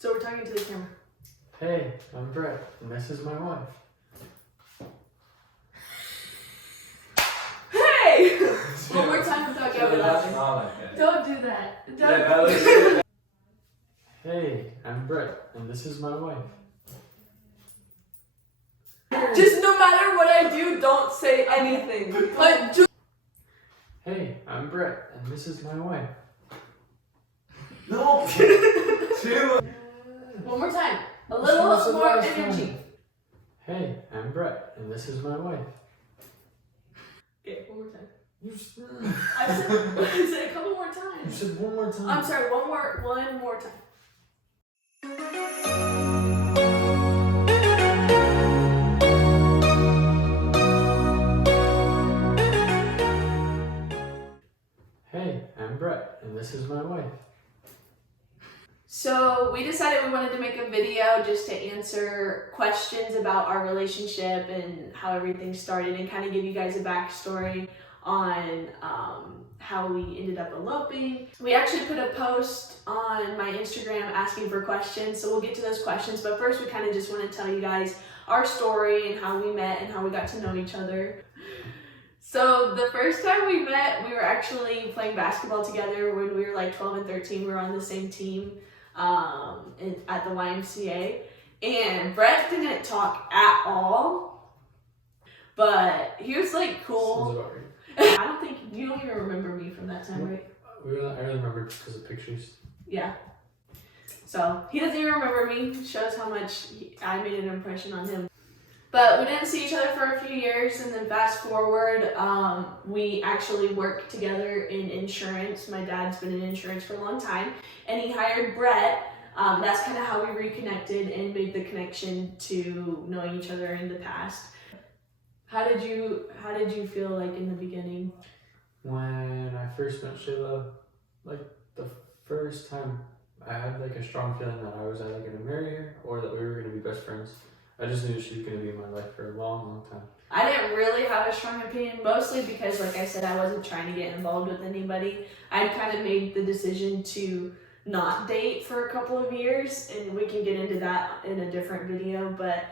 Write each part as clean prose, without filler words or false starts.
So we're talking to the camera. Hey, I'm Brett, and this is my wife. Hey! One more time without going laughing. Don't do that. Don't. Hey, I'm Brett, and this is my wife. Just no matter what I do, don't say anything. But just... Hey, I'm Brett, and this is my wife. No! One more time. A little more energy. Hey, I'm Brett, and this is my wife. Okay, one more time. You said, I said a couple more you times. said one more time. I'm sorry, one more time. Hey, I'm Brett, and this is my wife. So we decided we wanted to make a video just to answer questions about our relationship and how everything started and kind of give you guys a backstory on how we ended up eloping. We actually put a post on my Instagram asking for questions, so we'll get to those questions. But first we kind of just want to tell you guys our story and how we met and how we got to know each other. So the first time we met, we were actually playing basketball together when we were like 12 and 13. We were on the same team at the YMCA, and Brett didn't talk at all, but he was like cool. Sounds about right. I don't think you don't even remember me from that time, right? I really remember because of pictures. Yeah. So he doesn't even remember me. Shows how much I made an impression on him. But we didn't see each other for a few years, and then fast forward, we actually worked together in insurance. My dad's been in insurance for a long time, and he hired Brett. That's kind of how we reconnected and made the connection to knowing each other in the past. How did you feel like in the beginning? When I first met Shayla, like the first time, I had like a strong feeling that I was either going to marry her or that we were going to be best friends. I just knew she was going to be in my life for a long, long time. I didn't really have a strong opinion, mostly because, like I said, I wasn't trying to get involved with anybody. I kind of made the decision to not date for a couple of years, and we can get into that in a different video, but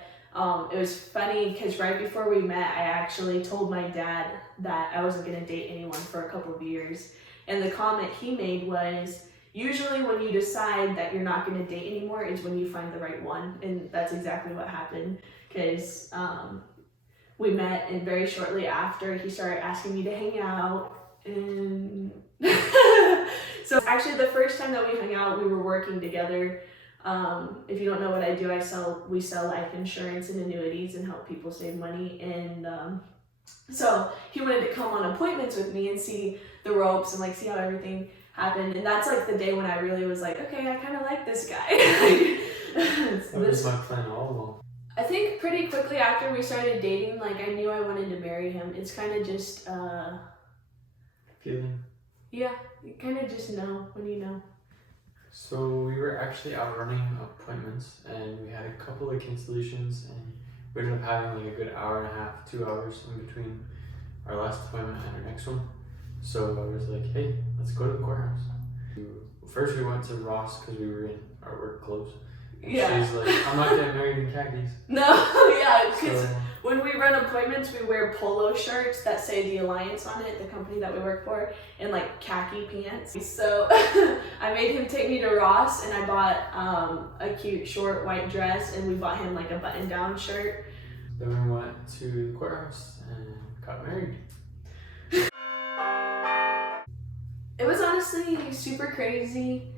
it was funny because right before we met, I actually told my dad that I wasn't going to date anyone for a couple of years, and the comment he made was, usually when you decide that you're not going to date anymore is when you find the right one, and that's exactly what happened, because we met, and very shortly after he started asking me to hang out, and so actually the first time that we hung out, we were working together. If you don't know what I do, we sell life insurance and annuities and help people save money, and so he wanted to come on appointments with me and see the ropes and like see how everything happened, and that's like the day when I really was like, okay, I kind of like this guy. That was my plan all along. I think pretty quickly after we started dating, like I knew I wanted to marry him. It's kind of just Feeling. yeah, you kind of just know when you know. So we were actually out running appointments, and we had a couple of cancellations, and we ended up having like a good hour and a half, 2 hours in between our last appointment and our next one. So I was like, hey, let's go to the courthouse. First we went to Ross because we were in our work clothes. And Yeah. she's like, I'm not getting married in khakis. No, yeah, because So when we run appointments, we wear polo shirts that say the Alliance on it, the company that we work for, and like khaki pants. So I made him take me to Ross, and I bought a cute short white dress, and we bought him like a button-down shirt. then we went to the courthouse and got married. It was honestly super crazy,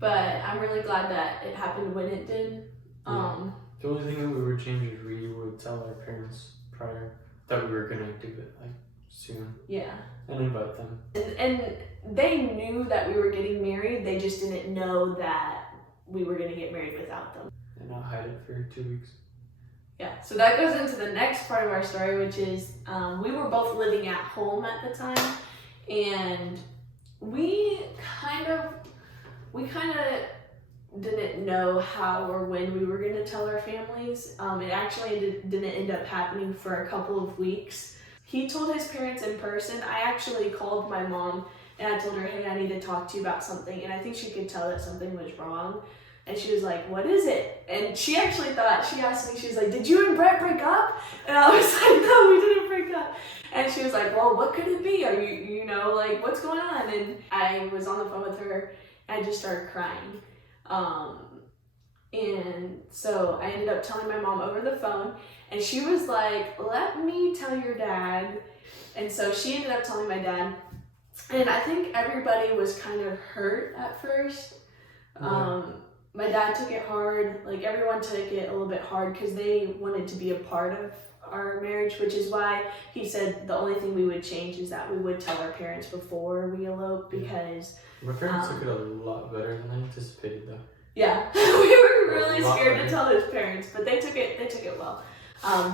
but I'm really glad that it happened when it did. The only thing that we would change is we would tell our parents prior that we were gonna do it like soon Yeah. and invite them. And they knew that we were getting married, they just didn't know that we were gonna get married without them. And not hide it for 2 weeks. Yeah, so that goes into the next part of our story, which is we were both living at home at the time, and we kind of didn't know how or when we were going to tell our families. It actually didn't end up happening for a couple of weeks. He told his parents in person. I actually called my mom and I told her, hey, I need to talk to you about something, and I think she could tell that something was wrong. And she was like, what is it? And she actually thought, she asked me, she was like, did you and Brett break up? And I was like, no, we didn't break up. And she was like, well, what could it be? Are you know, like, what's going on? And I was on the phone with her, and I just started crying. And so I ended up telling my mom over the phone, and she was like, let me tell your dad. And so she ended up telling my dad, and I think everybody was kind of hurt at first. My dad took it hard, like everyone took it a little bit hard because they wanted to be a part of our marriage, which is why he said the only thing we would change is that we would tell our parents before we elope, because my parents took it a lot better than I anticipated though. Yeah, we were really scared to tell his parents, but they took it well.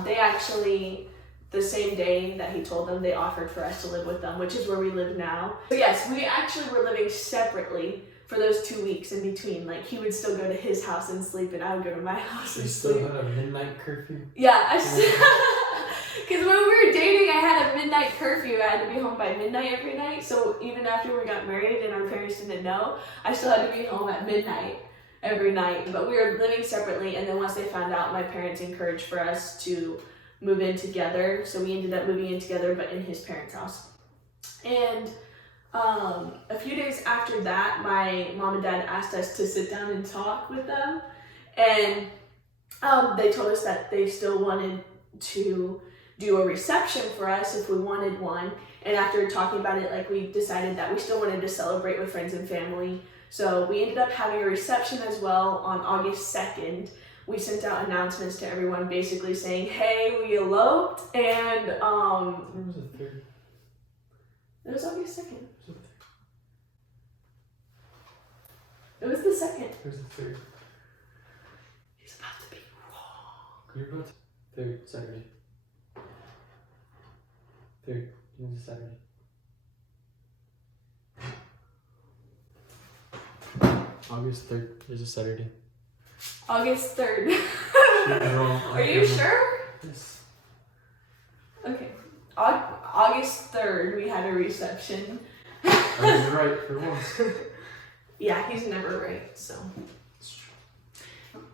They actually, the same day that he told them, they offered for us to live with them, which is where we live now. So yes, we actually were living separately for those 2 weeks in between. Like, he would still go to his house and sleep, and I would go to my house and sleep. You still had a midnight curfew? Yeah, because when we were dating, I had a midnight curfew. I had to be home by midnight every night. So even after we got married and our parents didn't know, I still had to be home at midnight every night. But we were living separately, and then once they found out, my parents encouraged for us to move in together. So we ended up moving in together, but in his parents' house. And a few days after that, my mom and dad asked us to sit down and talk with them, and they told us that they still wanted to do a reception for us if we wanted one. And after talking about it, like, we decided that we still wanted to celebrate with friends and family. So we ended up having a reception as well on August 2nd. We sent out announcements to everyone basically saying, hey, we eloped, and When was the 3rd? It was August 2nd. It was the 2nd. Where's the 3rd? He's about to be wrong. You're about to... 3rd, Saturday. 3rd, it was a Saturday. August 3rd is a Saturday. August 3rd. Wrong. Are you sure? Yes. Okay. August 3rd, we had a reception. I was right for once. Yeah, he's never right, so.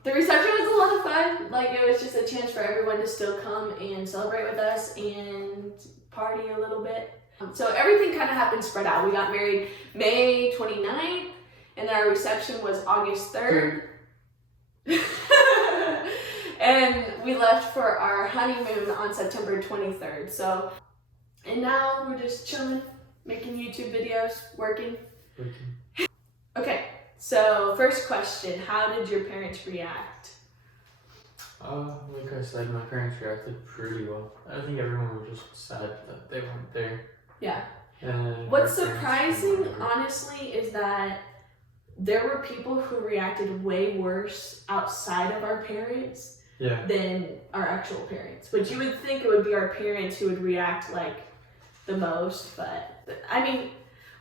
The reception was a lot of fun. Like, it was just a chance for everyone to still come and celebrate with us and party a little bit. So everything kind of happened spread out. We got married May 29th, and then our reception was August 3rd. And we left for our honeymoon on September 23rd. So, and now we're just chilling, making YouTube videos, working. Okay, so first question, how did your parents react? Like I said, my parents reacted pretty well. I think everyone was just sad that they weren't there. Yeah. And what's surprising, honestly, is that there were people who reacted way worse outside of our parents than our actual parents. But you would think it would be our parents who would react like the most, but I mean,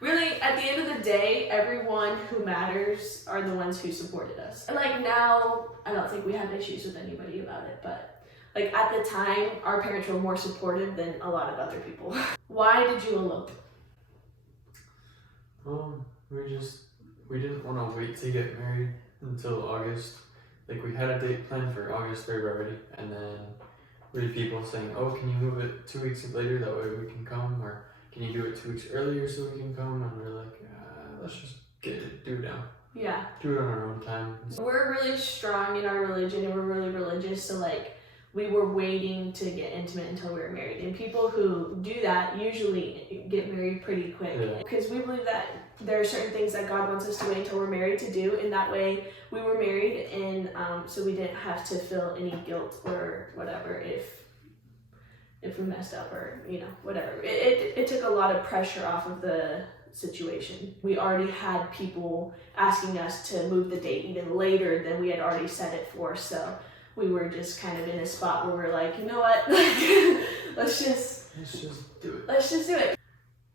really, at the end of the day, everyone who matters are the ones who supported us. And like, now, I don't think we have issues with anybody about it, but like, at the time, our parents were more supportive than a lot of other people. Why did you elope? We didn't want to wait to get married until August. Like, we had a date planned for August 3rd already, and then we had people saying, oh, can you move it 2 weeks later, that way we can come, or can you do it 2 weeks earlier so we can come? And we're like, let's just do it now. Yeah. Do it on our own time. We're really strong in our religion, and we're really religious, so like, we were waiting to get intimate until we were married. And people who do that usually get married pretty quick. Because we believe that there are certain things that God wants us to wait until we're married to do. And that way we were married, and so we didn't have to feel any guilt or whatever if we messed up or, you know, whatever. It took a lot of pressure off of the situation. We already had people asking us to move the date even later than we had already set it for. So we were just kind of in a spot where we're like, you know what, let's just do it. Let's just do it.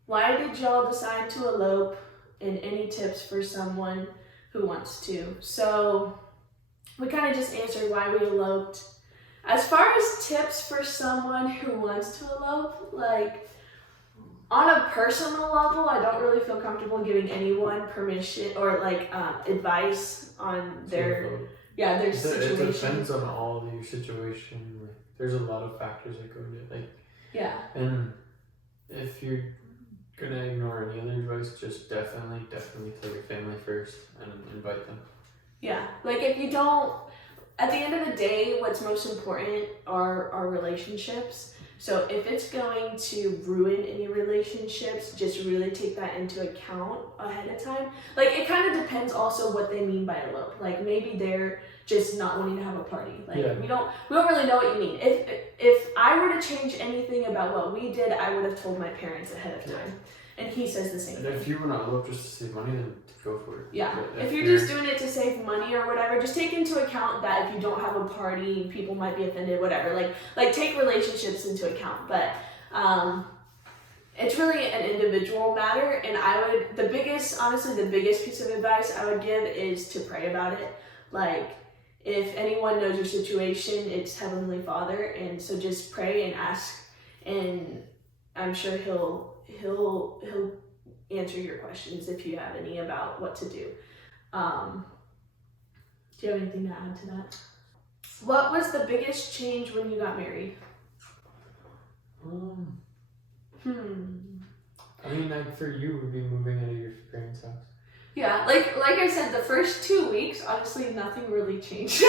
Why did y'all decide to elope, and any tips for someone who wants to? So we kind of just answered why we eloped. As far as tips for someone who wants to elope, like, on a personal level, I don't really feel comfortable giving anyone permission or like advice on their their situation. It depends on all of your situation. Like, there's a lot of factors that go into it. Like and if you're gonna ignore any other advice, just definitely tell your family first and invite them. Yeah, like if you don't, at the end of the day, what's most important are our relationships. So if it's going to ruin any relationships, just really take that into account ahead of time. Like it kind of depends also what they mean by elope. Like maybe they're just not wanting to have a party. Like we don't really know what you mean. If I were to change anything about what we did, I would have told my parents ahead of time. And he says the same thing. And if you want to elope just to save money, then go for it. Yeah. If you're just doing it to save money or whatever, just take into account that if you don't have a party, people might be offended, whatever. Like take relationships into account. But it's really an individual matter. And the biggest piece of advice I would give is to pray about it. Like if anyone knows your situation, it's Heavenly Father. And so just pray and ask, and I'm sure he'll answer your questions if you have any about what to do. Do you have anything to add to that? What was the biggest change when you got married? I mean, like for you, would be moving out of your parents' house. Yeah, like I said, the first 2 weeks, honestly, nothing really changed.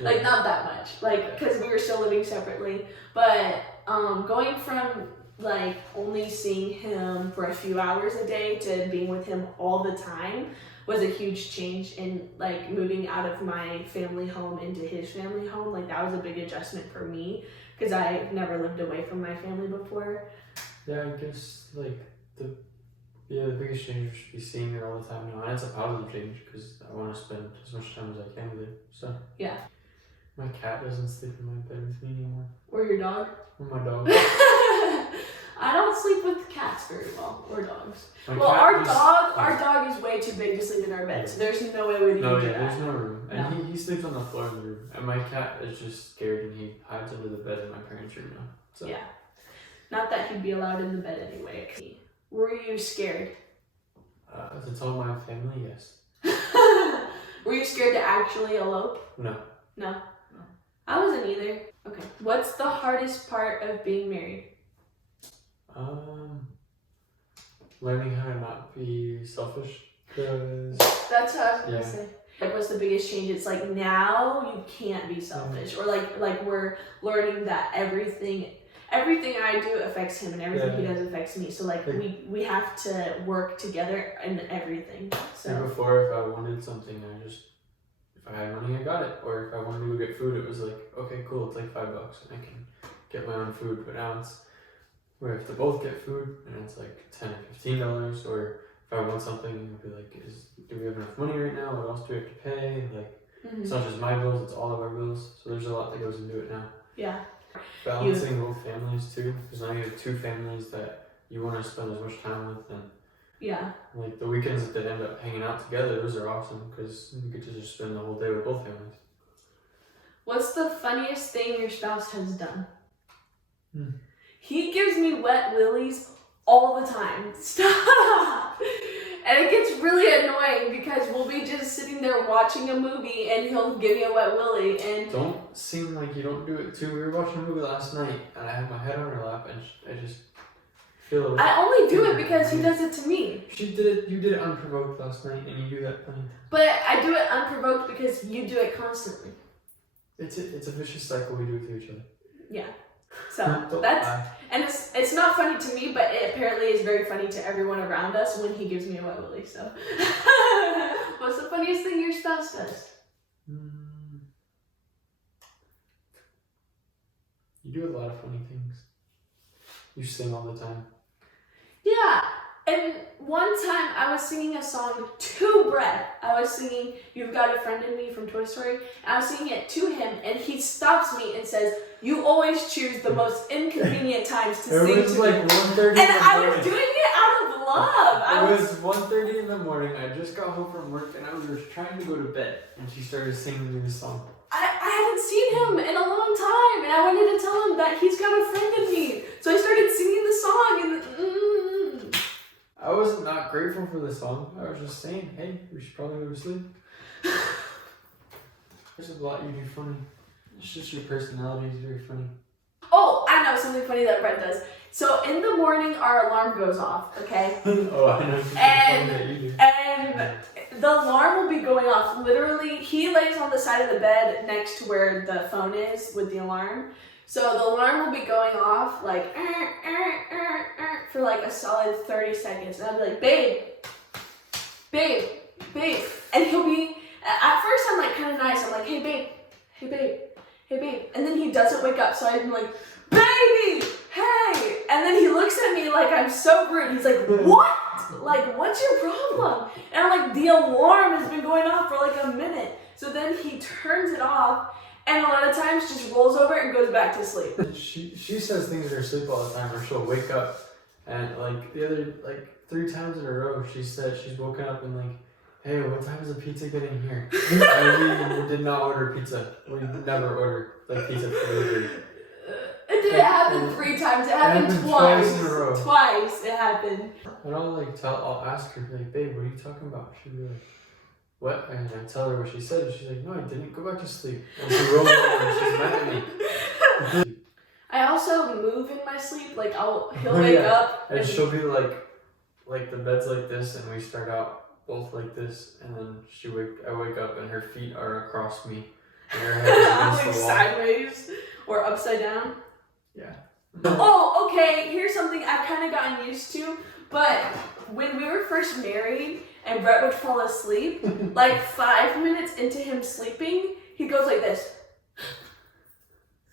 Like not that much, like because we were still living separately. But going from like only seeing him for a few hours a day to being with him all the time was a huge change. And like moving out of my family home into his family home, like that was a big adjustment for me because I never lived away from my family before. Yeah, I guess like the biggest change should be seeing her all the time now, and it's a positive change because I want to spend as much time as I can with her. So yeah, my cat doesn't sleep in my bed with me anymore. Or your dog? Or my dog. I don't sleep with cats very well, or dogs. Our dog is way too big to sleep in our bed, so there's no way we can do that. There's no room. And he sleeps on the floor in the room. And my cat is just scared and he hides under the bed in my parents' room now. So. Yeah. Not that he'd be allowed in the bed anyway. Were you scared? To tell my family, yes. Were you scared to actually elope? No. No? I wasn't either. Okay. What's the hardest part of being married? Learning how to not be selfish. Cause that's what I was gonna say. Like, what's the biggest change? It's like now you can't be selfish, or like we're learning that everything I do affects him, and everything he does affects me. So like we have to work together in everything. So before, if I wanted something, if I had money, I got it. Or if I wanted to go get food, it was like, okay, cool, it's like $5 and I can get my own food. But now it's where if they both get food and it's like $10 or $15, or if I want something, it'll be like, do we have enough money right now? What else do we have to pay? Like, it's not just my bills, it's all of our bills. So there's a lot that goes into it now. Yeah. Balancing both families too, because now you have two families that you want to spend as much time with, and like the weekends that they end up hanging out together, those are awesome because you get to just spend the whole day with both families. What's the funniest thing your spouse has done? He gives me wet willies all the time. Stop! And it gets really annoying because we'll be just sitting there watching a movie and he'll give me a wet willy and... Don't seem like you don't do it too. We were watching a movie last night and I had my head on her lap and I just feel... I only do it because he does it to me. You did it unprovoked last night and you do that plenty. But I do it unprovoked because you do it constantly. It's a vicious cycle we do with each other. Yeah. So that's... And it's not funny to me, but it apparently is very funny to everyone around us when he gives me a wet willy, so. What's the funniest thing your spouse does? You do a lot of funny things. You sing all the time. Yeah. And one time I was singing a song to Brett. I was singing You've Got a Friend in Me from Toy Story. And I was singing it to him and he stops me and says, you always choose the most inconvenient times to sing to me. It was like 1:30 and I was doing it out of love. It was 1:30 in the morning. I just got home from work and I was trying to go to bed. And she started singing me the song. I hadn't seen him in a long time. And I wanted to tell him that he's got a friend in me. So I started singing the song and I was not grateful for the song. I was just saying, hey, we should probably go to sleep. There's a lot you do funny. It's just your personality is very funny. Oh, I know something funny that Brett does. So in the morning, our alarm goes off, okay? Oh, I know something funny that you do. And the alarm will be going off. Literally, he lays on the side of the bed next to where the phone is with the alarm. So the alarm will be going off like for like a solid 30 seconds. And I'll be like, babe. And he'll be, at first I'm like kind of nice. I'm like, hey babe. And then he doesn't wake up. So I'm like, baby, hey. And then he looks at me like I'm so rude. He's like, what? Like, what's your problem? And I'm like, the alarm has been going off for like a minute. So then he turns it off. And a lot of times just rolls over and goes back to sleep. She says things in her sleep all the time, or she'll wake up and like the other 3 times in a row she said she's woken up and like, hey, what time is the pizza getting here? And we did not order pizza. We never order like pizza for delivery. It didn't happen 3 times. It happened twice. In a row. Twice it happened. And I'll ask her like, babe, what are you talking about? She'll be like, what? And I tell her what she said, and she's like, no, I didn't. Go back to sleep. And she rolls over and she's mad at me. I also move in my sleep. Like he'll wake up and she'll be like the bed's like this, and we start out both like this, and then I wake up and her feet are across me, and her head is against like the wall. sideways or upside down. Yeah. Oh, okay. Here's something I've kind of gotten used to. But when we were first married and Brett would fall asleep, like 5 minutes into him sleeping, he goes like this.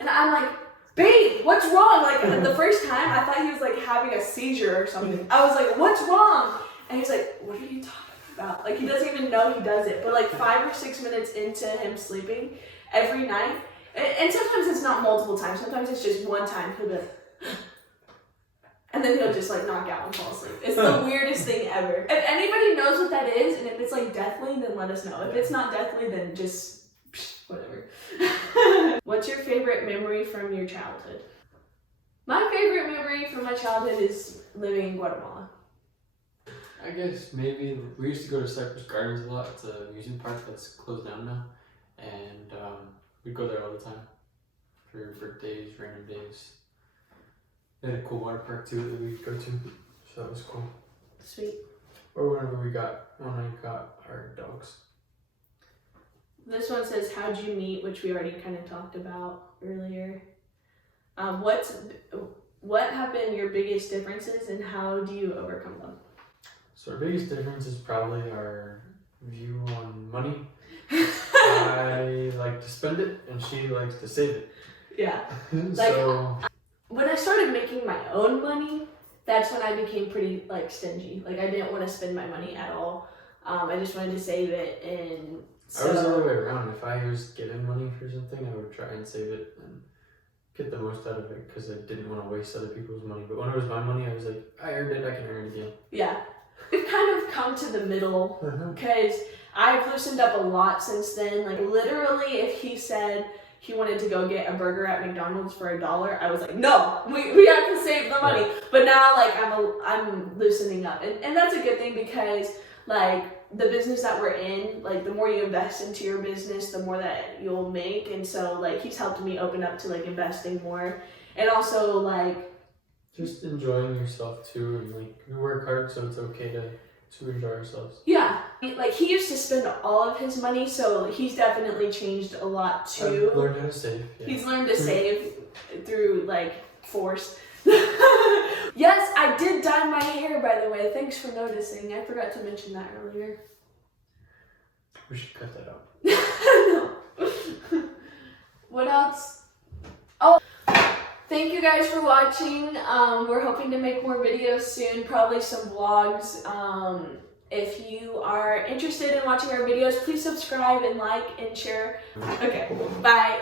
And I'm like, babe, what's wrong? Like the first time I thought he was like having a seizure or something. I was like, what's wrong? And he's like, what are you talking about? Like he doesn't even know he does it. But like 5 or 6 minutes into him sleeping every night, and sometimes it's not multiple times, sometimes it's just one time, he'll be like, and then he'll just like knock out and fall asleep. It's the weirdest thing ever. If anybody knows what that is, and if it's like deathly, then let us know. If it's not deathly, then just whatever. What's your favorite memory from your childhood? My favorite memory from my childhood is living in Guatemala. I guess maybe we used to go to Cypress Gardens a lot. It's a amusement park that's closed down now, and we'd go there all the time for birthdays, random days. They had a cool water park too that we'd go to, so that was cool. Sweet. Or whenever when I got our dogs. This one says, how'd you meet, which we already kind of talked about earlier. What have been your biggest differences and how do you overcome them? So our biggest difference is probably our view on money. I like to spend it and she likes to save it. Yeah. When I started making my own money, that's when I became pretty like stingy. Like I didn't want to spend my money at all. I just wanted to save it, and so I was the other way around. If I was given money for something, I would try and save it and get the most out of it because I didn't want to waste other people's money. But when it was my money, I was like, I earned it, I can earn it again. Yeah. We've kind of come to the middle because I've loosened up a lot since then. Like literally, if he said he wanted to go get a burger at McDonald's for $1, I was like, no, we have to save the money. But now like I'm loosening up, and that's a good thing because like the business that we're in, like the more you invest into your business, the more that you'll make. And so like he's helped me open up to like investing more, and also like just enjoying yourself too, and like we work hard, so it's okay to enjoy ourselves. Yeah, like he used to spend all of his money, so he's definitely changed a lot too. I've learned how to save. Yeah. He's learned to save through like force. Yes, I did dye my hair, by the way. Thanks for noticing. I forgot to mention that earlier. We should cut that out. No. What else? Oh, thank you guys for watching. We're hoping to make more videos soon, probably some vlogs. If you are interested in watching our videos, please subscribe and like and share. Okay, bye.